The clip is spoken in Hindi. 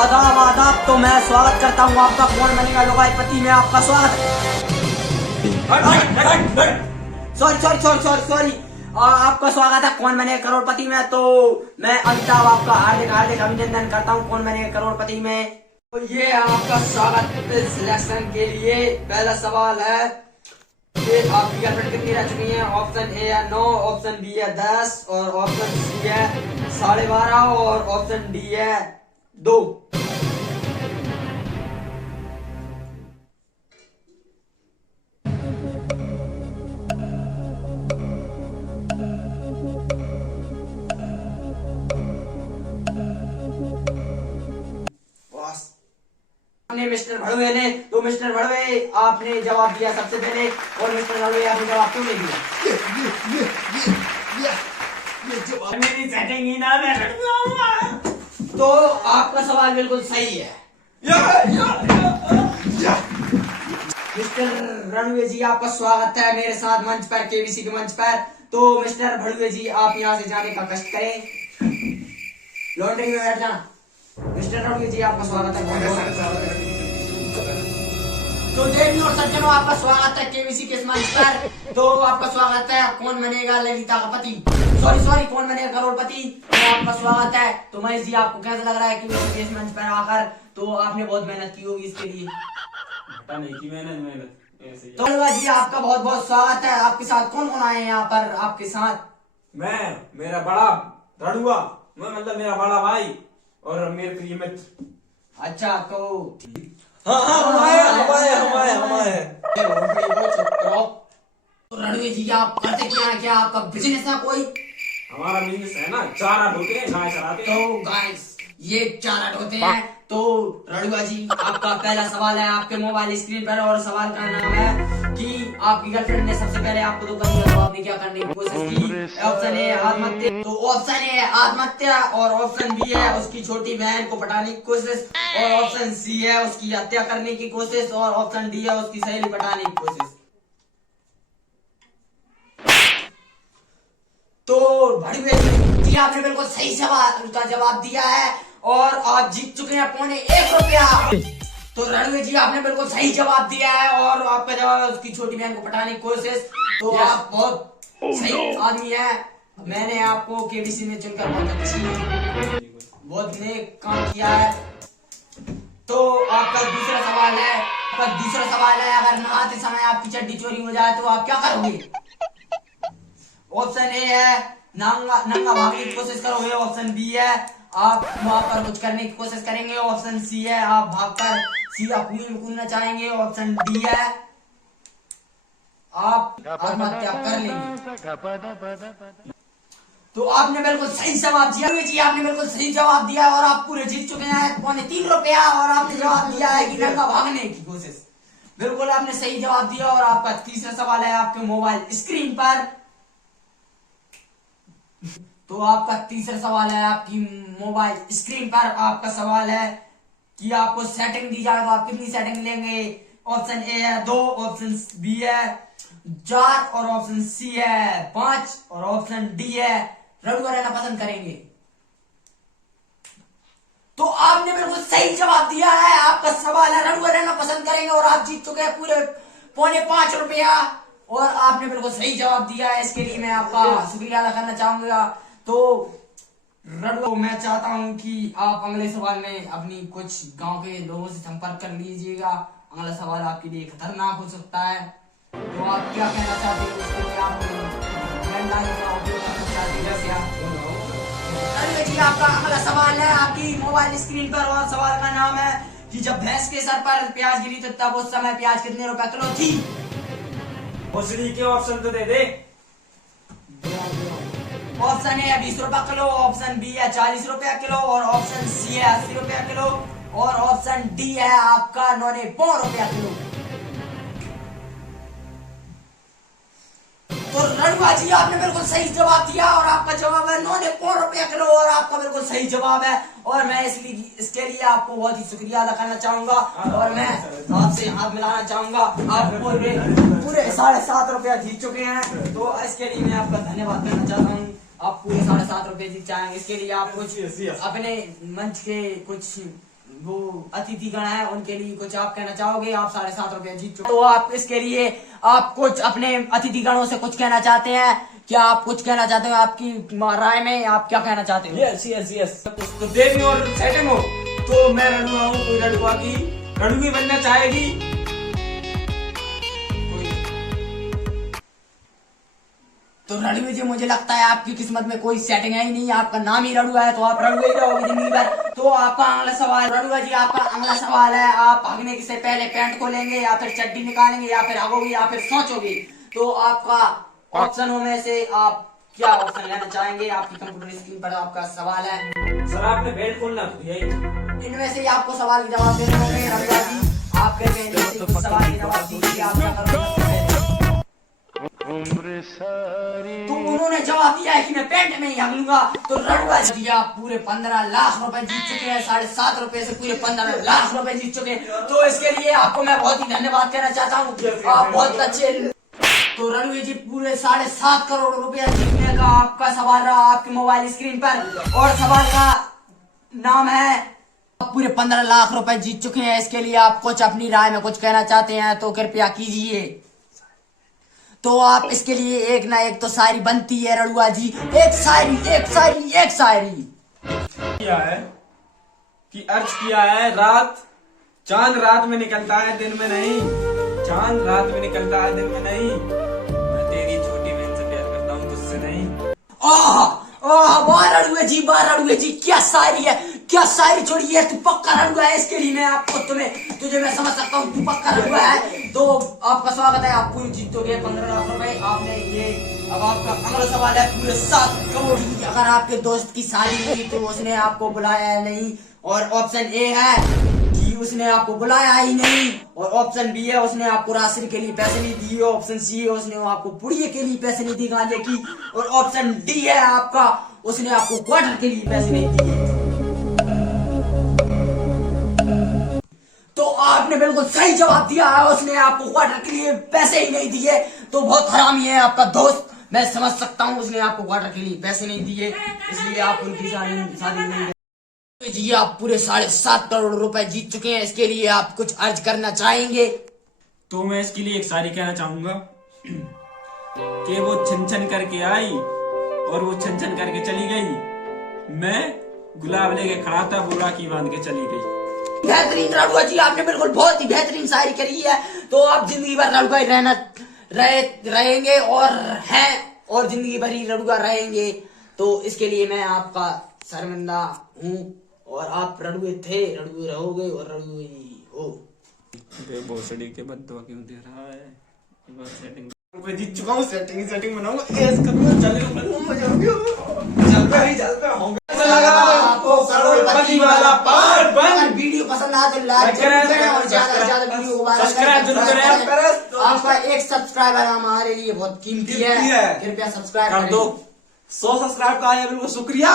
आदाब आदाब। तो मैं स्वागत करता हूँ आपका कौन बनेगा लुगाईपति में आपका स्वागत। Sorry sorry sorry sorry sorry आपका स्वागत है कौन बनेगा करोड़पति में। तो मैं अमिताभ आपका हार्दिक हार्दिक अभिनंदन करता हूँ कौन बनेगा करोड़पति में। तो ये आपका स्वागत सिलेक्शन के लिए। पहला सवाल है कि आपकी गर्लफ्रेंड कितनी रह चुकी है। ऑप्शन ए है 9, ऑप्शन बी है 10 और ऑप्शन सी है 12.5 और ऑप्शन डी है 2। मिस्टर भड़वे ने तो मिस्टर भड़वे आपने जवाब दिया सबसे पहले और मिस्टर भड़वे आपने जवाब क्यों नहीं दिया। ये जवाब मेरी सेटिंग ही ना मैं तो आपका सवाल बिल्कुल सही है। मिस्टर रणवे जी आपका स्वागत है मेरे साथ मंच पर, केबीसी के मंच पर। तो मिस्टर भड़वे जी आप यहाँ से जाने का कष्ट करें, लॉन्ड्री में बैठ जाना। मिस्टर रणवे जी आपका स्वागत है। तो देवी और सज्जनों आपका स्वागत है केबीसी के मंच पर। तो आपका स्वागत है कौन बनेगा ललिता का पति, सॉरी कौन बनेगा करोड़पति। तो आपका स्वागत है। तो महेश जी आपको कैसा लग रहा है केबीसी के मंच पर आकर। तो आपने बहुत मेहनत की होगी इसके लिए। नहीं की मेहनत। तो जी आपका बहुत बहुत स्वागत है। आपके साथ कौन कौन आए हैं यहाँ पर आपके साथ। मैं, मेरा बड़ा रणुआ, मैं मतलब मेरा बड़ा भाई और मेरे प्रिय मित्र। अच्छा तो हमारे रणवीर जी आप करते क्या आपका बिजनेस है कोई। हमारा बिजनेस है ना, चारा ढोते हैं, गाय चराते हैं। तो गाइस ये चारा ढोते हैं। तो रणुआ जी आपका पहला सवाल है आपके मोबाइल स्क्रीन पर और सवाल का नाम है कि आपकी गर्लफ्रेंड ने सबसे पहले आपको धोखा दिया तो आपने क्या करने की कोशिश की। ऑप्शन ए आत्महत्या, तो ऑप्शन ए है आत्महत्या और ऑप्शन बी है उसकी छोटी बहन को पटाने की कोशिश और ऑप्शन सी है उसकी हत्या करने की कोशिश और ऑप्शन डी है उसकी सहेली पटाने की कोशिश। तो भड़वे जी आपने बिल्कुल सही सवाल का जवाब दिया है और आप जीत चुके हैं ₹1। तो रणवीर जी आपने बिल्कुल सही जवाब दिया है और आपका जवाब है उसकी छोटी बहन को पटाने की कोशिश। तो आप बहुत सही आदमी है। मैंने आपको केबीसी में चुनकर बहुत नेक काम किया है। तो आपका दूसरा सवाल है अगर नहाते समय आपकी चड्डी चोरी हो जाए तो आप क्या करोगे। ऑप्शन ए है नंगा भागने की कोशिश करोगे, ऑप्शन बी है आप वहां पर कुछ करने की कोशिश करेंगे, ऑप्शन सी है आप भागकर सीधा कुएं में कूदना चाहेंगे, ऑप्शन डी है आप आत्महत्या कर लेंगे। तो आपने बिल्कुल सही जवाब दिया जी, आपने बिल्कुल सही जवाब दिया और आप पूरे जीत चुके हैं ₹3.25 और आपने जवाब दिया है कि नंगा भागने की कोशिश। बिल्कुल आपने सही जवाब दिया और आपका तीसरा सवाल है आपके मोबाइल स्क्रीन पर। तो आपका तीसरा सवाल है आपकी मोबाइल स्क्रीन पर। आपका सवाल है कि आपको सेटिंग दी जाए तो आप कितनी सेटिंग लेंगे। ऑप्शन ए है 2, ऑप्शन बी है 4 और ऑप्शन सी है 5 और ऑप्शन डी है रणुआ रहना पसंद करेंगे। तो आपने बिल्कुल सही जवाब दिया है। आपका सवाल है रणुआ रहना पसंद करेंगे और आप जीत चुके हैं पूरे ₹5.25 और आपने बिल्कुल सही जवाब दिया है। इसके लिए मैं आपका शुक्रिया अदा करना चाहूंगा। तो रणुआ मैं चाहता हूं कि आप अगले सवाल में अपनी कुछ गांव के लोगों से संपर्क कर लीजिएगा। अगला सवाल आपके लिए खतरनाक हो सकता है। तो आप क्या कहना चाहते हैं इसके लिए आप लैंडलाइन का उपयोग करना चाहते हैं जैसे आप। जी आपका अगला सवाल है आपकी मोबाइल स्क्रीन पर और सवाल का नाम है कि जब भैंस के सर पर प्याज गिरी तो तब उस समय प्याज कितने रुपए किलो थी। भोसड़ी के ऑप्शन तो दे दे। ऑप्शन ए है ₹20 किलो, ऑप्शन बी है ₹40 किलो और ऑप्शन सी है ₹80 किलो और ऑप्शन डी है आपका ₹9.5 किलो। तो रणुआ जी आपने बिल्कुल सही जवाब दिया और आपका जवाब है ₹9.5 किलो और आपका बिल्कुल सही जवाब है और मैं इसके लिए आपको बहुत ही शुक्रिया अदा करना चाहूंगा और मैं आपसे हाथ मिलाना चाहूंगा। आप पूरे ₹7.5 जीत चुके हैं। तो इसके लिए मैं आपका धन्यवाद करना चाहता हूँ। आप पूरे ₹7.5 जीत जाएंगे। इसके लिए आप कुछ अपने मंच के कुछ वो अतिथिगण है उनके लिए कुछ आप कहना चाहोगे? आप 7.5 रुपए जीत चुके, तो आप इसके लिए आप कुछ अपने अतिथिगणों से कुछ कहना चाहते हैं क्या? आप कुछ कहना चाहते हो? आपकी राय में आप क्या कहना चाहते हो? Yes yes yes. तो देवी और सेटिंग हो तो मैं रड़ुआ हूँ, कोई रड़ुआ की रड़ुई बनना चाहेगी? तो रड़ुए जी मुझे लगता है आपकी किस्मत में कोई सेटिंग है ही नहीं, आपका नाम ही रड़ुआ है, तो आप रड़ुए ही रहोगे जिंदगी भर। तो आपका अगला सवाल रड़ुआ जी, आपका अगला सवाल है, आप भागने से पहले पैंट खोलेंगे या फिर चड्डी निकालेंगे या फिर भागोगे या फिर सोचोगे? तो आपका ऑप्शनों में से आप क्या ऑप्शन लेना चाहेंगे? आपकी कंप्यूटर स्क्रीन पर आपका सवाल है। सर आपने बेल्ट खोलना यही। इनमें से ही आपको सवाल के जवाब देने होंगे रड़ुआ जी। आप कहते हैं इनमें से कुछ सवाल के जवाब दीजिए। आप तो उन्होंने जवाब दिया है कि मैं पेंट में ही भाग लूंगा। तो रड़ुआ जी आप पूरे 15 लाख रुपए जीत चुके हैं, 7.5 रुपए से पूरे 15 लाख रुपए जीत चुके हैं। तो इसके लिए आपको मैं बहुत ही धन्यवाद कहना चाहता हूँ, आप बहुत अच्छे। तो रड़ुआ जी पूरे 7.5 करोड़ रुपया जीतने का आपका सवाल रहा आपके मोबाइल स्क्रीन पर, और सवाल का नाम है आप पूरे 15 लाख रुपए जीत चुके हैं। इसके लिए आप कुछ अपनी राय में कुछ कहना चाहते हैं तो कृपया कीजिए। तो आप इसके लिए एक ना एक तो शायरी बनती है रड़ुआ जी, एक शायरी एक शायरी एक शायरी किया है कि अर्ज किया है रात, चांद रात में निकलता है दिन में नहीं, चांद रात में निकलता है दिन में नहीं, मैं तेरी छोटी बहन से प्यार करता हूँ तुझसे नहीं। वाह रड़ुआ जी, वाह रड़ुआ जी, क्या शायरी है, क्या शायरी छोड़ी है। तू पक्का रड़ुआ है, इसके लिए मैं आपको तुझे मैं समझ सकता हूँ, तू पक्का रड़ुआ है। तो आपका स्वागत है, आप पूरी जीतोगे 15 लाख रुपए आपने ये। अब आपका अगला सवाल है पूरे 7 करोड़ की। अगर आपके दोस्त की शादी हुई तो उसने आपको बुलाया नहीं, और ऑप्शन ए है कि उसने आपको बुलाया ही नहीं, और ऑप्शन बी है उसने आपको राशन के लिए पैसे नहीं दिए, ऑप्शन सी है उसने आपको पुड़िये के लिए पैसे नहीं दिए गांजे की, और ऑप्शन डी है आपका उसने आपको क्वार्टर के लिए पैसे नहीं दिए। तो आपने बिल्कुल सही जवाब दिया है, उसने आपको क्वार्टर के लिए पैसे ही नहीं दिए। तो बहुत हरामी है आपका दोस्त, मैं समझ सकता हूँ, उसने आपको क्वार्टर के लिए पैसे नहीं दिए, इसलिए आप उनकी शादी नहीं। जी आप पूरे 7.5 करोड़ रुपए जीत चुके हैं, इसके लिए आप कुछ अर्ज करना चाहेंगे? तो मैं इसके लिए एक शायरी कहना चाहूंगा कि वो छन छन करके आई और वो छन छन करके चली गई, मैं गुलाब लेके खड़ा था वो राखी बांध के चली गई। बेहतरीन रड़ुआ जी, आपने बिल्कुल बहुत ही बेहतरीन शायरी करी है। तो आप जिंदगी भर रड़ुआ ही रहेंगे और हैं, और जिंदगी भर ही रड़ुआ रहेंगे। तो इसके लिए मैं आपका शर्मिंदा हूँ, और आप रड़ुए थे, रड़ुए रहोगे और रड़ुए ही हो। भोसड़ी के बददुआ क्यों दे रहा है? मैं जीत चुका हूँ, सेटिंग बनाऊंगा, ऐस करूंगा, करोड़पति वाला पार्ट 1। वीडियो पसंद आए तो लाइक करें और ज्यादा से ज्यादा वीडियो को सब्सक्राइब जरूर करें। आपका एक सब्सक्राइबर हमारे लिए बहुत कीमती है, कृपया सब्सक्राइब कर दो। 100 सब्सक्राइब का है, बिल्कुल शुक्रिया।